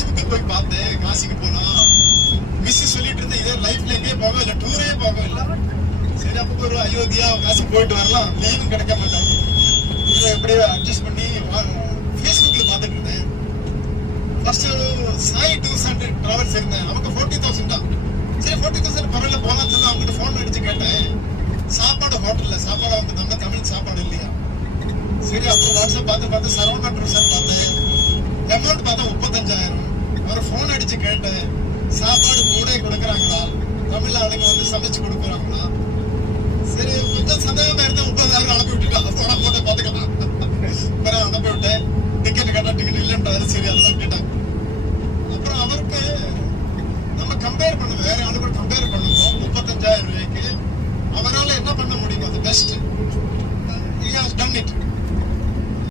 Facebook போய் பார்த்தேன். காசிக்கு போனா மிஸ் சொல்லிட்டு இருந்தேன், இதே லைஃப்ல எங்கேயே போக இல்லை, டூரே போக இல்லை. சரி அப்போ ஒரு அயோத்தியா காசி போயிட்டு வரலாம், லீவும் கிடைக்க மாட்டேன். இதை எப்படியோ அட்ஜஸ்ட் பண்ணி ஃபேஸ்புக்ல பார்த்துட்டு இருந்தேன். ஃபர்ஸ்ட் ஒரு சாய் டூர்ஸ் அண்ட் டிராவல்ஸ் இருந்தேன். அவங்க 40,000 தான். சரி 40,000 பரவாயில்ல போகலாம்னு சொல்லி அவங்ககிட்ட ஃபோன் அடிச்சு கேட்டேன். சாப்பாடு ஹோட்டல்ல சாப்பாடு அவங்க நம்ம தமிழ் சாப்பாடு இல்லையா. சரி அப்புறம் வாட்ஸ்அப் பார்த்து சரவணா டூர்ஸ் பார்த்தேன். அமௌண்ட் பார்த்தா 35,000. அவர் ஃபோன் அடிச்சு கேட்டேன், சாப்பாடு கூட கொடுக்குறாங்களா, தமிழ் ஆளுங்க வந்து சமைச்சு கொடுக்குறாங்களா. சரி கொஞ்சம் சந்தேகமா இருந்தா 30,000 அனுப்பி விட்டுட்டாங்க. போட்ட பார்த்துக்கலாம் அப்புறம் அனுப்பி விட்டேன். டிக்கெட் கேட்டா டிக்கெட் இல்லைன்றாரு. சரி அதெல்லாம் கேட்டேன். அப்புறம் அவருக்கு நம்ம கம்பேர் பண்ணுவோம், வேற ஆளு கூட கம்பேர் பண்ணுவோம். 35,000 ரூபாய்க்கு அவரால் என்ன பண்ண முடியும், அது best. He has done it.